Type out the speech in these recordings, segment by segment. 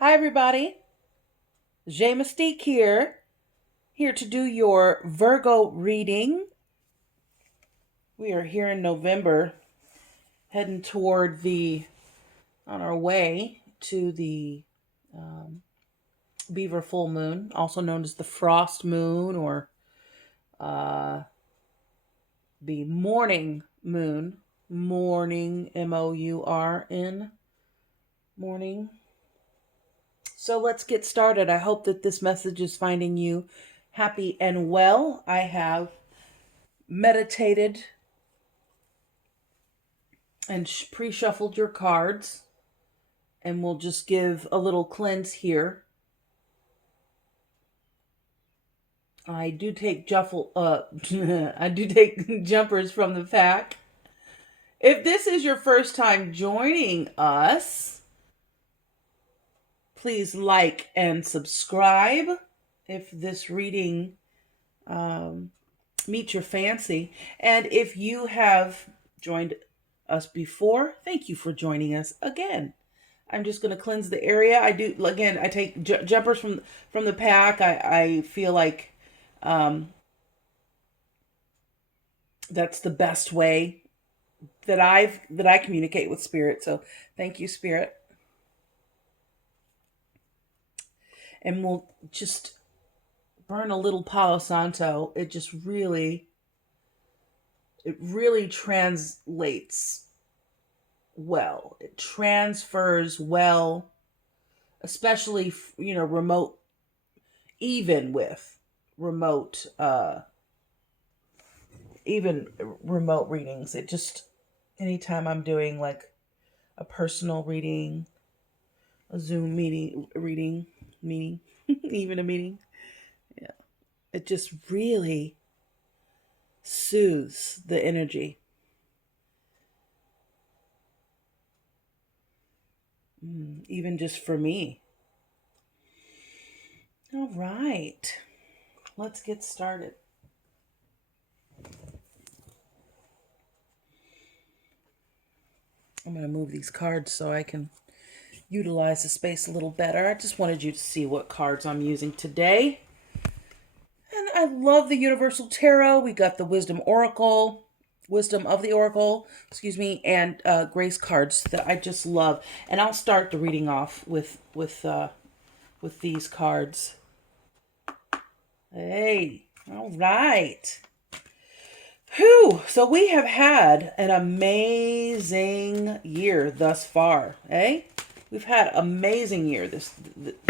Hi, everybody. Jay Mystique here to do your Virgo reading. We are here in November, heading toward on our way to the um, Beaver full moon, also known as the frost moon or uh, the morning moon. Morning, MOURN, morning. So let's get started. I hope that this message is finding you happy and well. I have meditated and pre-shuffled your cards, and we'll just give a little cleanse here. I do take I do take jumpers from the pack. If this is your first time joining us, please like and subscribe if this reading meets your fancy. And if you have joined us before, thank you for joining us again. I'm just going to cleanse the area. I take jumpers from the pack. I feel like that's the best way that I communicate with spirit. So thank you, spirit. And we'll just burn a little Palo Santo. It really translates well. It transfers well, especially remote, even with remote even remote readings. It just, anytime I'm doing like a personal reading, a Zoom meeting, even a meeting, yeah, it just really soothes the energy. Even just for me. All right, let's get started. I'm going to move these cards so I can utilize the space a little better. I just wanted you to see what cards I'm using today. And I love the Universal Tarot. We got the Wisdom of the Oracle, and Grace cards that I just love. And I'll start the reading off with these cards. Hey, all right. Whew. So we have had an amazing year thus far, eh? We've had amazing year.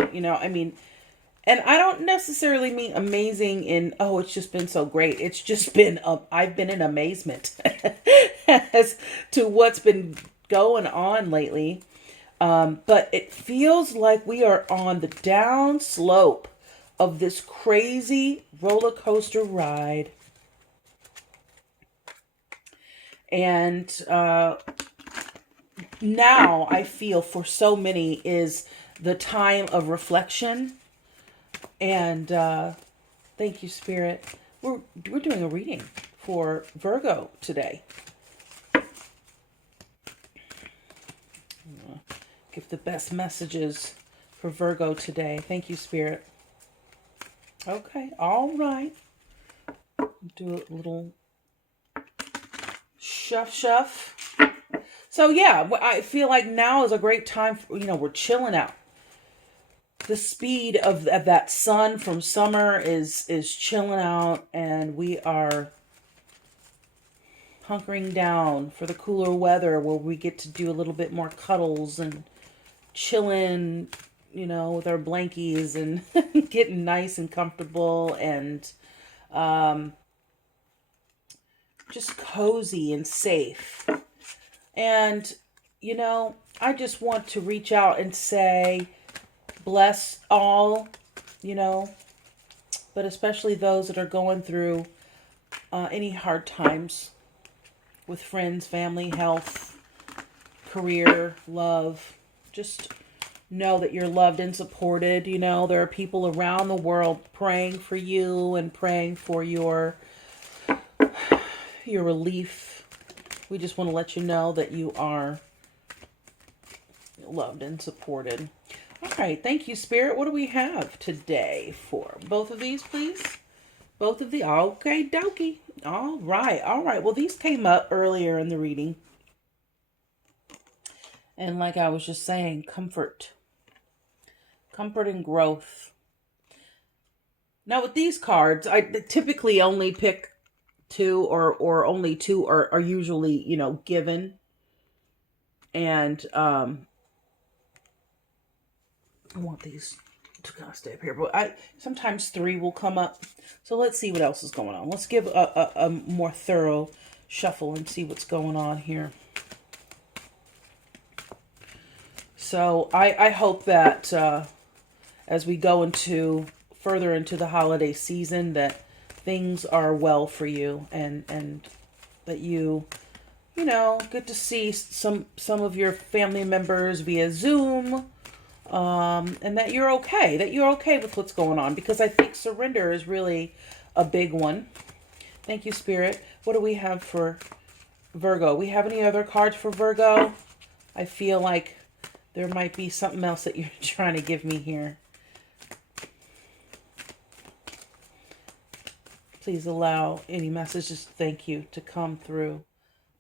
And I don't necessarily mean amazing in, oh, it's just been so great. It's just been, I've been in amazement as to what's been going on lately. But it feels like we are on the down slope of this crazy roller coaster ride. And now I feel for so many is the time of reflection. And thank you, Spirit. We're doing a reading for Virgo today. Give the best messages for Virgo today. Thank you, Spirit. Okay, all right. Do a little shuff. So yeah, I feel like now is a great time for, we're chilling out. The speed of that sun from summer is chilling out, and we are hunkering down for the cooler weather where we get to do a little bit more cuddles and chilling, with our blankies and getting nice and comfortable and just cozy and safe. And, I just want to reach out and say, bless all, but especially those that are going through any hard times with friends, family, health, career, love. Just know that you're loved and supported. There are people around the world praying for you and praying for your relief. We just want to let you know that you are loved and supported. All right, thank you, Spirit. What do we have today for both of these, please? Both of the, okay, dokie. All right, all right. Well, these came up earlier in the reading. And like I was just saying, comfort and growth. Now with these cards, I typically only pick two, or only two are usually, given. And I want these to kind of stay up here, but sometimes three will come up. So let's see what else is going on. Let's give a more thorough shuffle and see what's going on here. So I hope that as we go further into the holiday season, that things are well for you, and that you get to see some of your family members via Zoom, and that you're okay with what's going on, because I think surrender is really a big one. Thank you, Spirit. What do we have for Virgo? We have any other cards for Virgo? I feel like there might be something else that you're trying to give me here. Please allow any messages, thank you, to come through.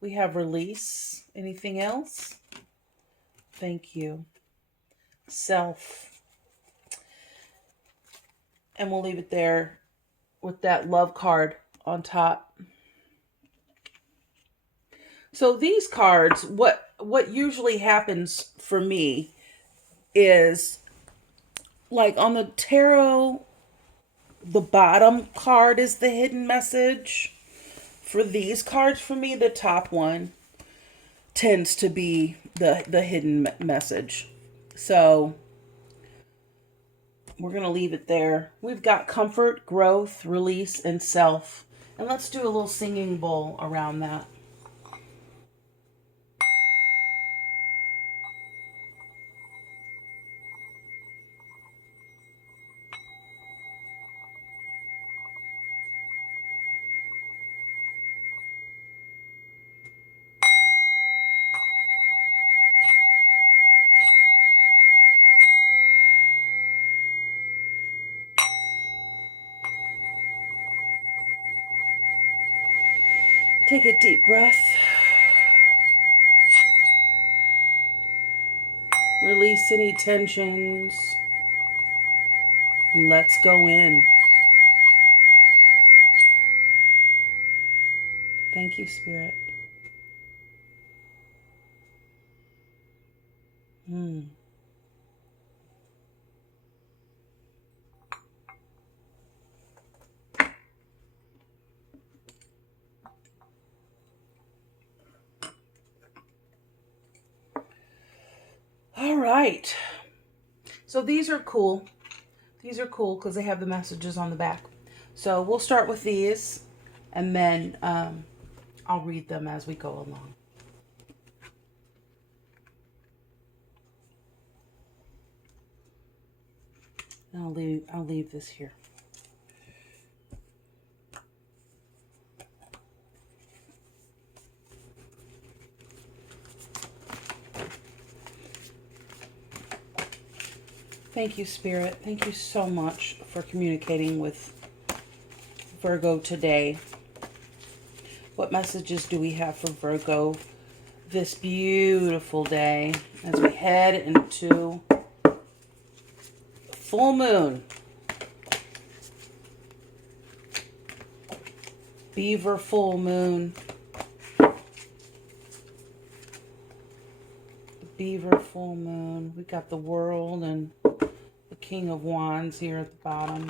We have release. Anything else? Thank you. Self. And we'll leave it there with that love card on top. So these cards, what usually happens for me is, like on the tarot, the bottom card is the hidden message. For these cards, for me, the top one tends to be the hidden message. So we're going to leave it there. We've got comfort, growth, release, and self. And let's do a little singing bowl around that. Take a deep breath. Release any tensions. Let's go in. Thank you, Spirit. All right. So these are cool. These are cool because they have the messages on the back. So we'll start with these, and then I'll read them as we go along. And I'll leave this here. Thank you, Spirit. Thank you so much for communicating with Virgo today. What messages do we have for Virgo this beautiful day as we head into full moon? Beaver full moon. Beaver full moon. We got the World and the King of Wands here at the bottom.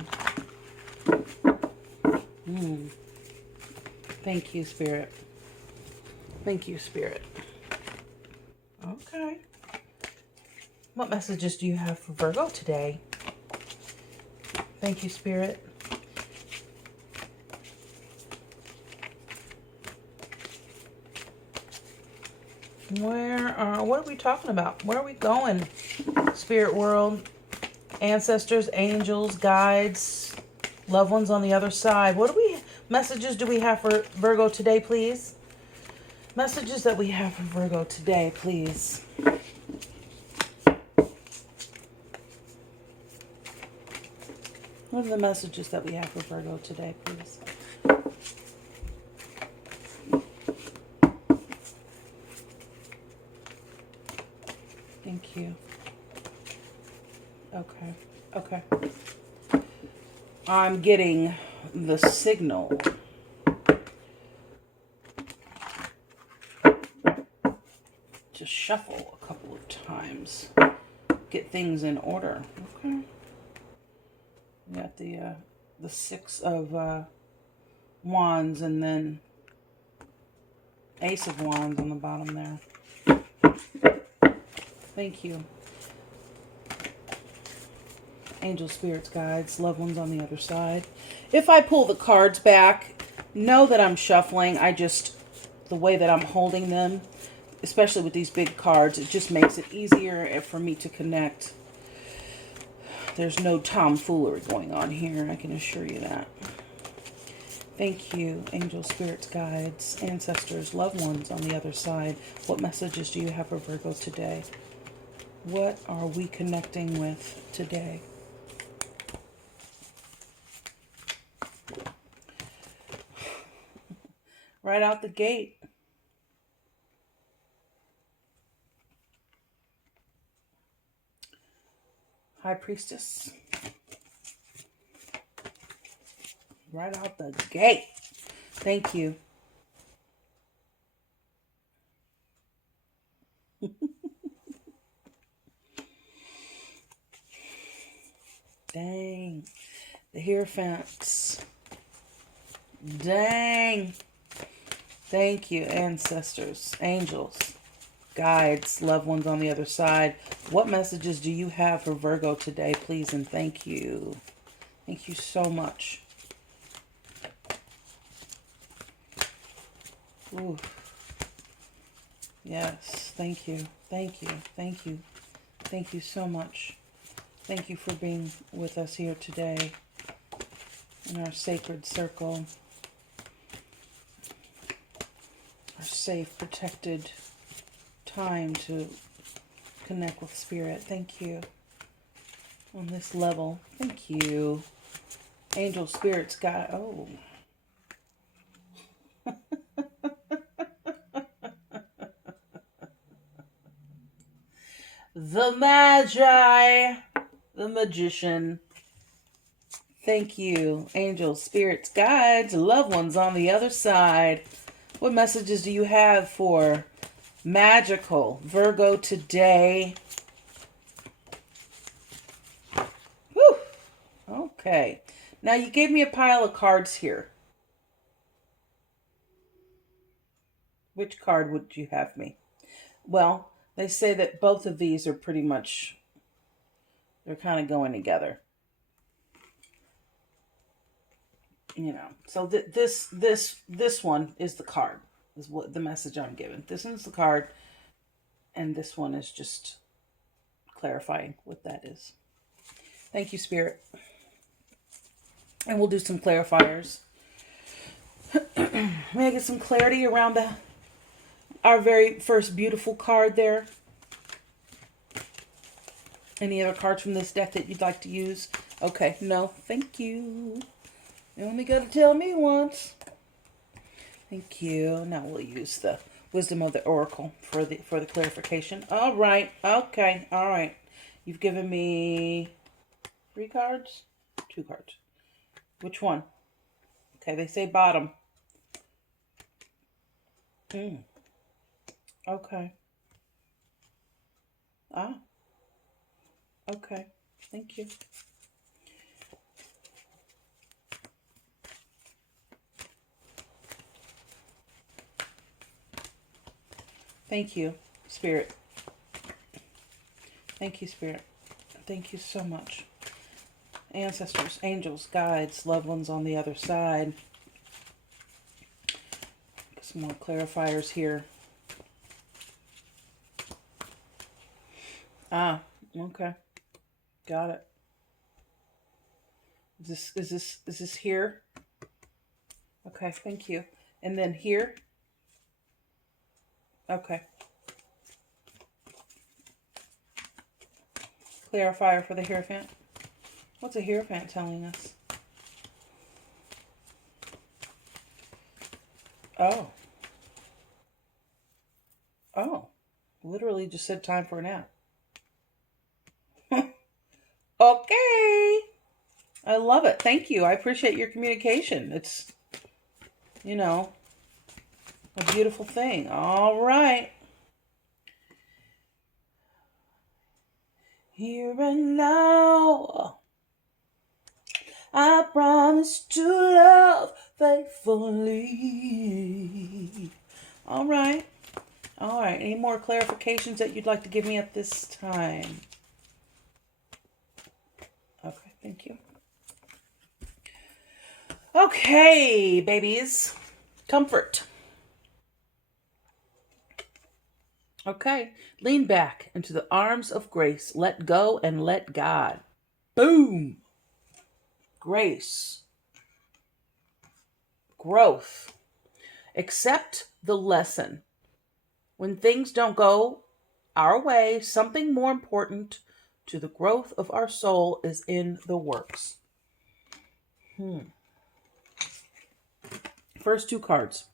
Thank you, Spirit. Thank you, Spirit. Okay. What messages do you have for Virgo today? Thank you, Spirit. What are we talking about? Where are we going? Spirit world, ancestors, angels, guides, loved ones on the other side. Messages do we have for Virgo today, please? Messages that we have for Virgo today, please. What are the messages that we have for Virgo today, please? Thank you. Okay. Okay. I'm getting the signal. Just shuffle a couple of times. Get things in order. Okay. We got the Six of Wands and then Ace of Wands on the bottom there. Thank you. Angel, spirits, guides, loved ones on the other side. If I pull the cards back, know that I'm shuffling. The way that I'm holding them, especially with these big cards, it just makes it easier for me to connect. There's no tomfoolery going on here, I can assure you that. Thank you, angel, spirits, guides, ancestors, loved ones on the other side. What messages do you have for Virgo today? What are we connecting with today? Right out the gate. High Priestess. Right out the gate. Thank you. Dang. The Hierophants. Dang. Thank you, ancestors, angels, guides, loved ones on the other side. What messages do you have for Virgo today, please? And thank you. Thank you so much. Ooh. Yes, thank you. Thank you. Thank you. Thank you so much. Thank you for being with us here today in our sacred circle. Our safe, protected time to connect with spirit. Thank you. On this level. Thank you. Angel, spirits, God. Oh. The Magi. The Magician. Thank you. Angels, spirits, guides, loved ones on the other side. What messages do you have for magical Virgo today? Whew. Okay. Now you gave me a pile of cards here. Which card would you have me? Well, they say that both of these are pretty much, they're kind of going together. You know, so this one is the card, is what the message I'm giving. This one's the card, and this one is just clarifying what that is. Thank you, Spirit. And we'll do some clarifiers. May I get some clarity around our very first beautiful card there? Any other cards from this deck that you'd like to use? Okay, no, thank you. You only got to tell me once. Thank you. Now we'll use the Wisdom of the Oracle for the clarification. All right. Okay. All right. You've given me 3 cards? 2 cards. Which one? Okay, they say bottom. Okay. Ah. Okay. Thank you. Thank you, Spirit. Thank you, Spirit. Thank you so much. Ancestors, angels, guides, loved ones on the other side. Get some more clarifiers here. Ah, okay. Got it. Is this here? Okay, thank you. And then here? Okay. Clarifier for the Hierophant. What's a Hierophant telling us? Oh. Oh. Literally just said time for a nap. Okay. I love it. Thank you. I appreciate your communication. It's, you know, a beautiful thing. All right. Here and now, I promise to love faithfully. All right. All right. Any more clarifications that you'd like to give me at this time? Okay. Thank you. Okay, babies. Comfort. Okay. Lean back into the arms of grace. Let go and let God. Boom. Grace. Growth. Accept the lesson. When things don't go our way, something more important to the growth of our soul is in the works. First two cards.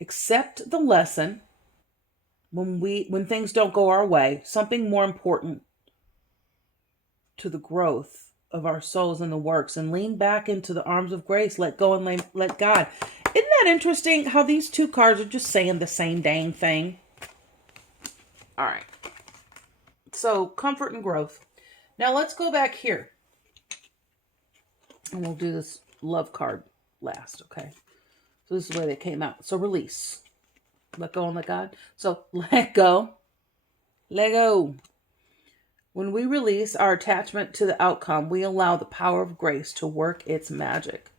Accept the lesson. When things don't go our way, something more important to the growth of our souls in the works, and lean back into the arms of grace. Let go and let God. Isn't that interesting how these two cards are just saying the same dang thing? All right. So comfort and growth. Now let's go back here. And we'll do this love card last, okay? So this is the way they came out. So release. Let go and let God. So let go. Let go. When we release our attachment to the outcome, we allow the power of grace to work its magic.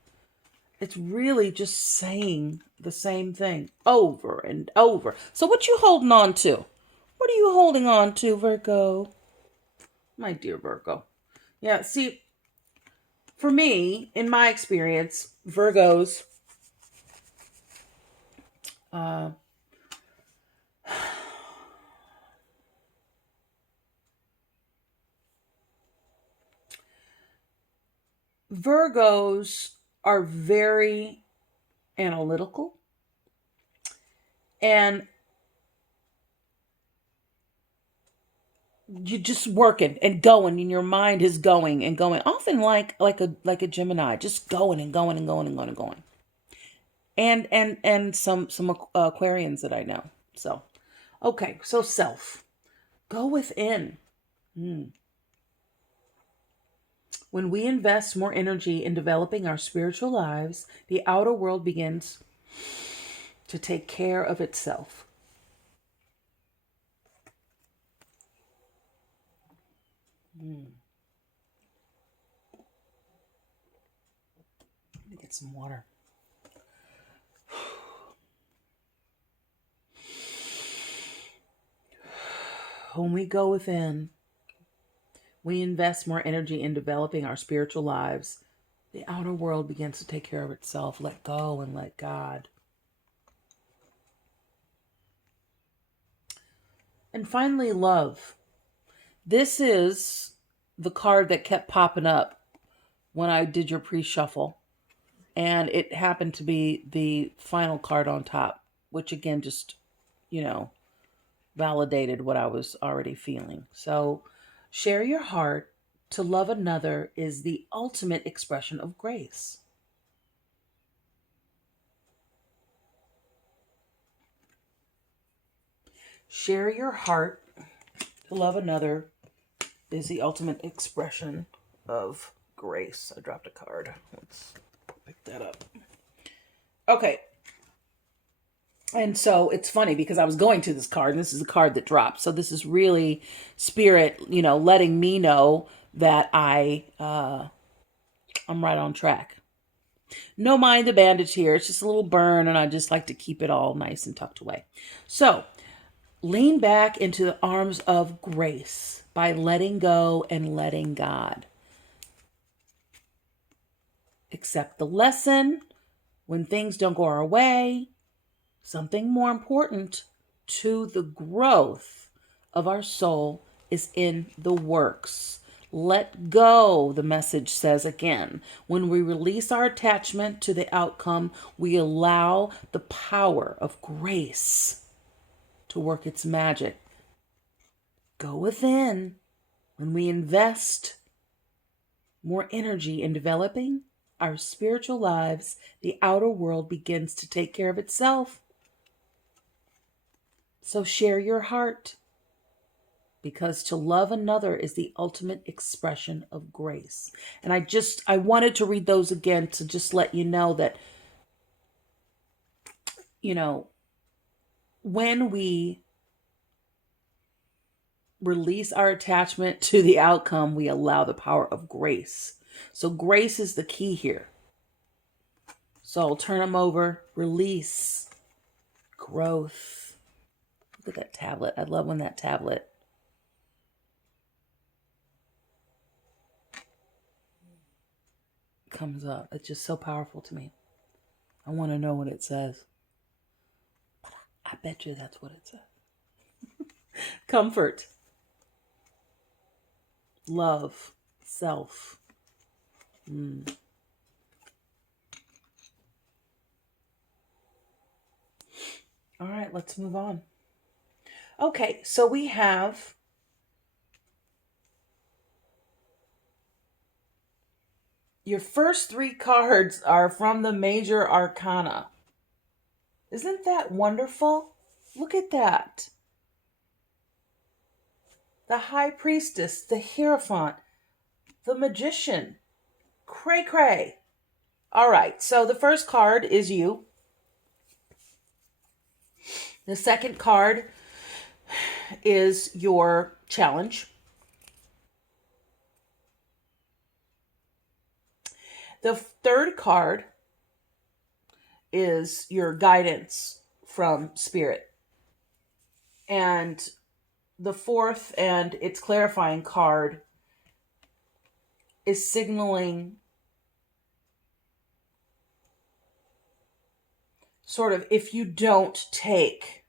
It's really just saying the same thing over and over. So what you holding on to? What are you holding on to, Virgo? My dear Virgo. Yeah, see, for me, in my experience, Virgos, Virgos are very analytical, and you're just working and going, and your mind is going and going, often like a Gemini, just going and going and going and going and going. And some Aquarians that I know. So, okay, so self. Go within. When we invest more energy in developing our spiritual lives, the outer world begins to take care of itself. Let me get some water. When we go within, we invest more energy in developing our spiritual lives, the outer world begins to take care of itself. Let go and let God. And finally, love. This is the card that kept popping up when I did your pre-shuffle. And it happened to be the final card on top, which again just, validated what I was already feeling. So, share your heart. To love another is the ultimate expression of grace. Share your heart. To love another is the ultimate expression of grace. I dropped a card. Let's pick that up. Okay. And so it's funny because I was going to this card, and this is a card that dropped. So this is really spirit, letting me know that I'm right on track. No mind the bandage here. It's just a little burn, and I just like to keep it all nice and tucked away. So lean back into the arms of grace by letting go and letting God. Accept the lesson. When things don't go our way, something more important to the growth of our soul is in the works. Let go, the message says again. When we release our attachment to the outcome, we allow the power of grace to work its magic. Go within. When we invest more energy in developing our spiritual lives, the outer world begins to take care of itself. So share your heart, because to love another is the ultimate expression of grace. And I wanted to read those again to just let you know that, when we release our attachment to the outcome, we allow the power of grace. So grace is the key here. So I'll turn them over. Release. Growth. Look at that tablet. I love when that tablet comes up. It's just so powerful to me. I want to know what it says. I bet you that's what it says. Comfort. Love. Self. All right, let's move on. Okay, so we have your first 3 cards are from the major arcana. Isn't that wonderful? Look at that. The High Priestess, the Hierophant, the Magician. Cray cray. All right, so the first card is you. The second card is your challenge. The third card is your guidance from spirit. And the fourth and its clarifying card is signaling sort of, if you don't take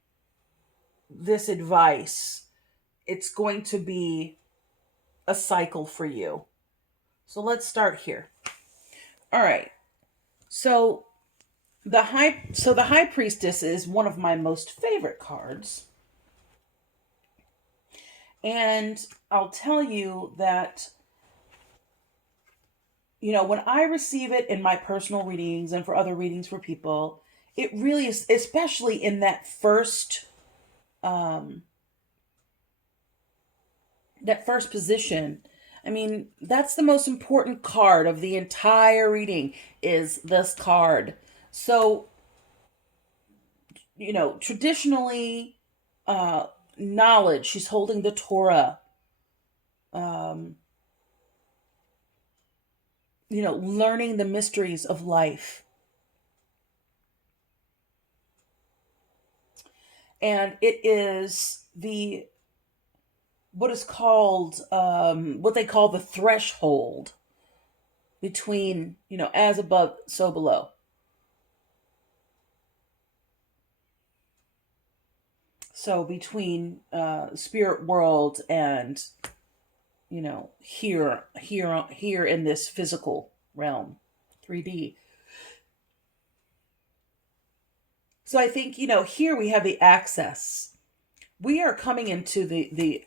this advice, it's going to be a cycle for you. So let's start here. All right. So the High Priestess is one of my most favorite cards. And I'll tell you that, when I receive it in my personal readings and for other readings for people, it really is, especially in that first position. I mean, that's the most important card of the entire reading, is this card. So, traditionally, knowledge, she's holding the Torah. Learning the mysteries of life. And it is what they call the threshold between, as above, so below. So between spirit world and, here in this physical realm, 3D. So I think, here we have the access. We are coming into the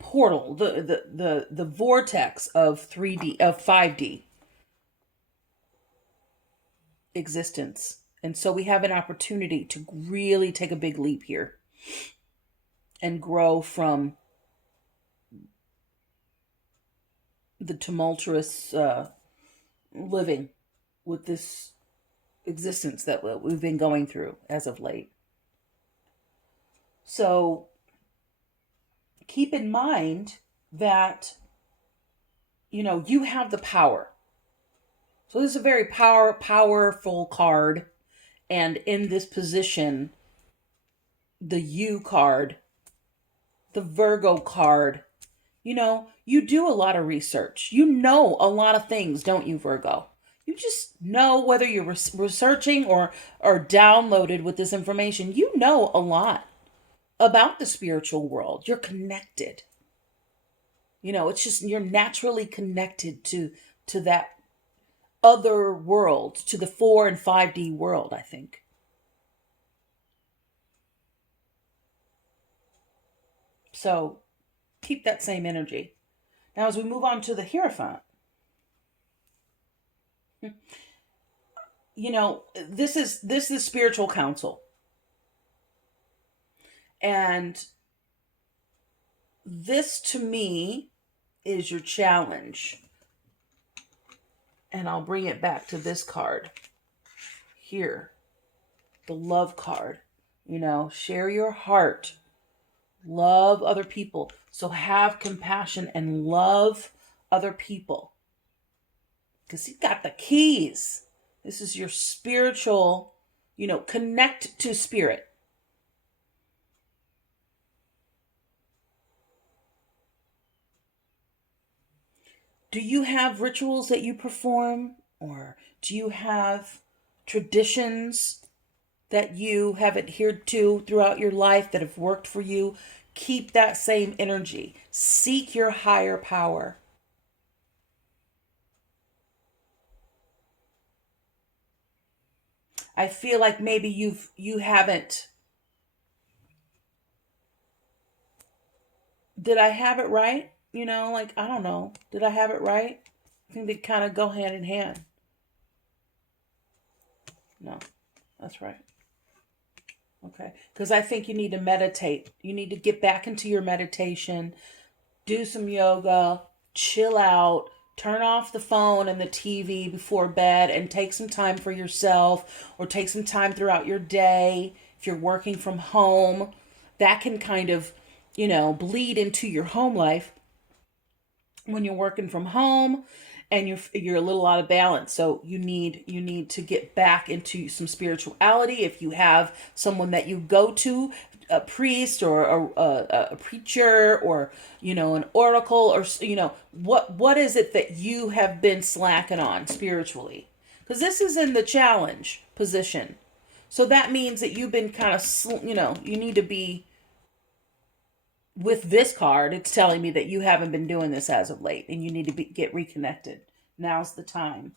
portal, the vortex of 3D, of 5D existence. And so we have an opportunity to really take a big leap here and grow from the tumultuous living with this existence that we've been going through as of late. So keep in mind that, you have the power. So this is a very powerful card. And in this position, the U card, the Virgo card, you do a lot of research. You know a lot of things, don't you, Virgo? You just know, whether you're researching or downloaded with this information, you know a lot about the spiritual world. You're connected. It's just you're naturally connected to that other world, to the 4 and 5D world, I think. So keep that same energy. Now, as we move on to the Hierophant, this is spiritual counsel, and this to me is your challenge. And I'll bring it back to this card here, the love card. Share your heart, love other people. So have compassion and love other people, because you got the keys. This is your spiritual, connect to spirit. Do you have rituals that you perform? Or do you have traditions that you have adhered to throughout your life that have worked for you? Keep that same energy. Seek your higher power. I feel like maybe you haven't. Did I have it right? I don't know. Did I have it right? I think they kind of go hand in hand. No, that's right. Okay. Because I think you need to meditate. You need to get back into your meditation, do some yoga, chill out, turn off the phone and the TV before bed, and take some time for yourself, or take some time throughout your day. If you're working from home, that can kind of, bleed into your home life when you're working from home and you're a little out of balance. So you need to get back into some spirituality. If you have someone that you go to, a priest or a preacher, or an oracle, or what is it that you have been slacking on spiritually? Because this is in the challenge position, so that means that you've been kind of you need to be. With this card, it's telling me that you haven't been doing this as of late, and you need to get reconnected. Now's the time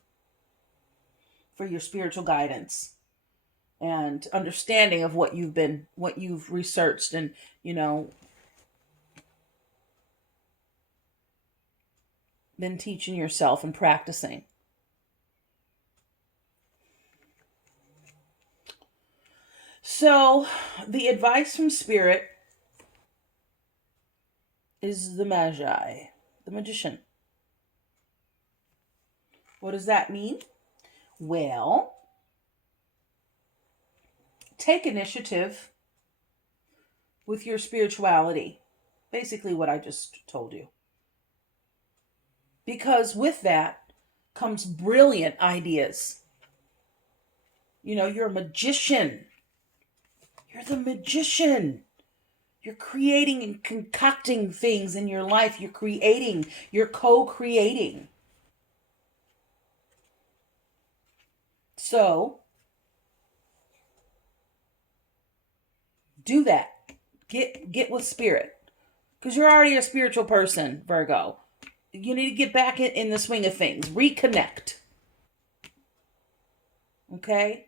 for your spiritual guidance and understanding of what you've researched, and been teaching yourself and practicing. So the advice from Spirit is the Magi, the magician. What does that mean? Well, take initiative with your spirituality. Basically what I just told you. Because with that comes brilliant ideas. You're a magician. You're the magician. You're creating and concocting things in your life. You're co-creating. So, do that. Get with spirit. Because you're already a spiritual person, Virgo. You need to get back in the swing of things. Reconnect. Okay?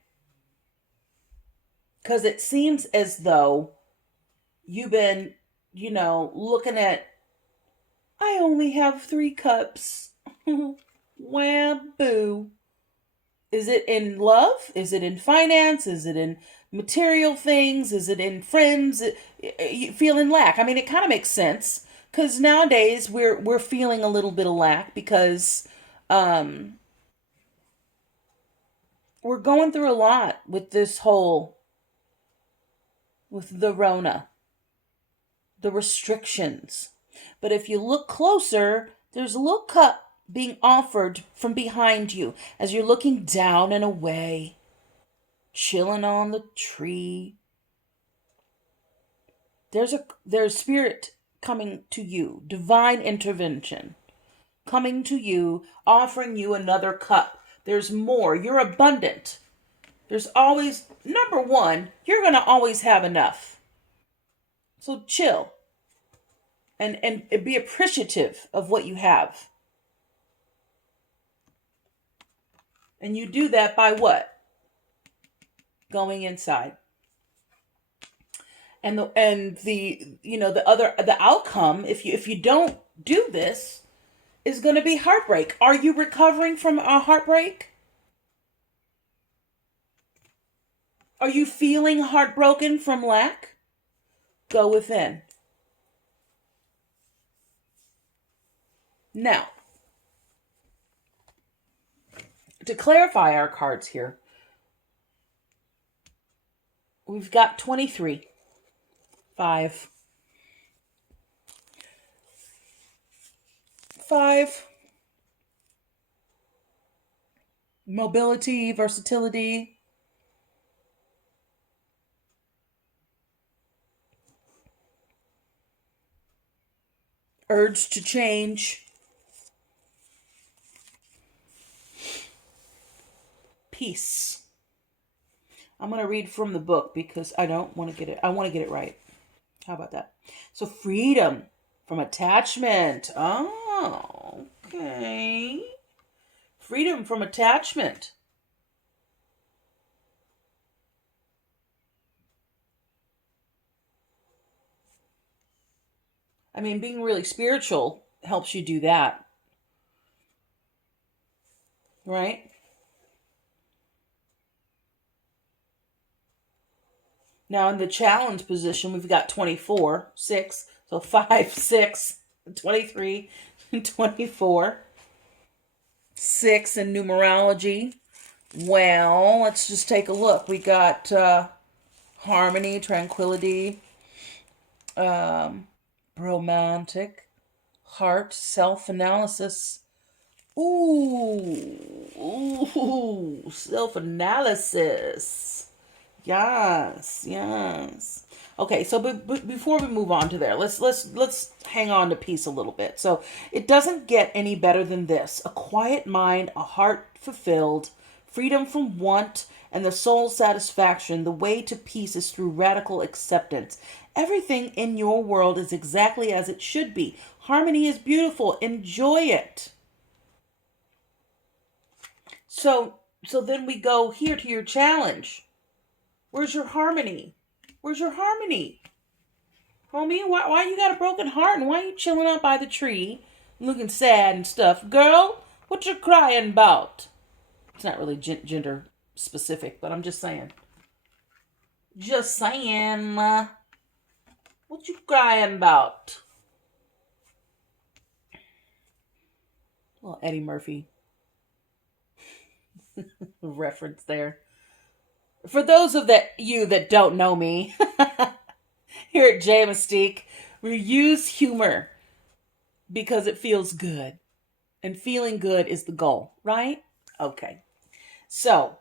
Because it seems as though you've been, looking at, I only have 3 cups. Well, boo. Is it in love? Is it in finance? Is it in material things? Is it in friends? You feeling lack? I mean, it kind of makes sense, because nowadays we're feeling a little bit of lack, because we're going through a lot with with the Rona, the restrictions. But if you look closer, there's a little cup being offered from behind you as you're looking down and away, chilling on the tree. There's spirit coming to you, divine intervention coming to you, offering you another cup. There's more. You're abundant. There's always, number one, you're going to always have enough. So chill and be appreciative of what you have. And you do that by what? Going inside. And the outcome, if you don't do this, is going to be heartbreak. Are you recovering from a heartbreak? Are you feeling heartbroken from lack? Go within. Now, to clarify our cards here, we've got 23. 5. 5. Mobility, versatility. Urge to change. Peace. I'm going to read from the book because I don't want to get it. I want to get it right. How about that? So freedom from attachment. Oh, okay. Freedom from attachment. I mean, being really spiritual helps you do that. Right? Now in the challenge position, we've got 24, 6. So 5, 6, 23, and 24. 6 in numerology. Well, let's just take a look. We got harmony, tranquility, romantic, heart, self-analysis. Ooh, self-analysis. Yes, yes. Okay, so before we move on to there, let's hang on to peace a little bit. So it doesn't get any better than this: a quiet mind, a heart fulfilled, freedom from want, and the soul satisfaction. The way to peace is through radical acceptance. Everything in your world is exactly as it should be. Harmony is beautiful. Enjoy it. So then we go here to your challenge. Where's your harmony? Where's your harmony? Homie, why you got a broken heart and why you chilling out by the tree looking sad and stuff? Girl, what you crying about? It's not really gender specific, but I'm just saying. Just saying. What you crying about? Little Eddie Murphy reference there. For those of you that don't know me, here at J Mystique, we use humor because it feels good. And feeling good is the goal, right? Okay. So,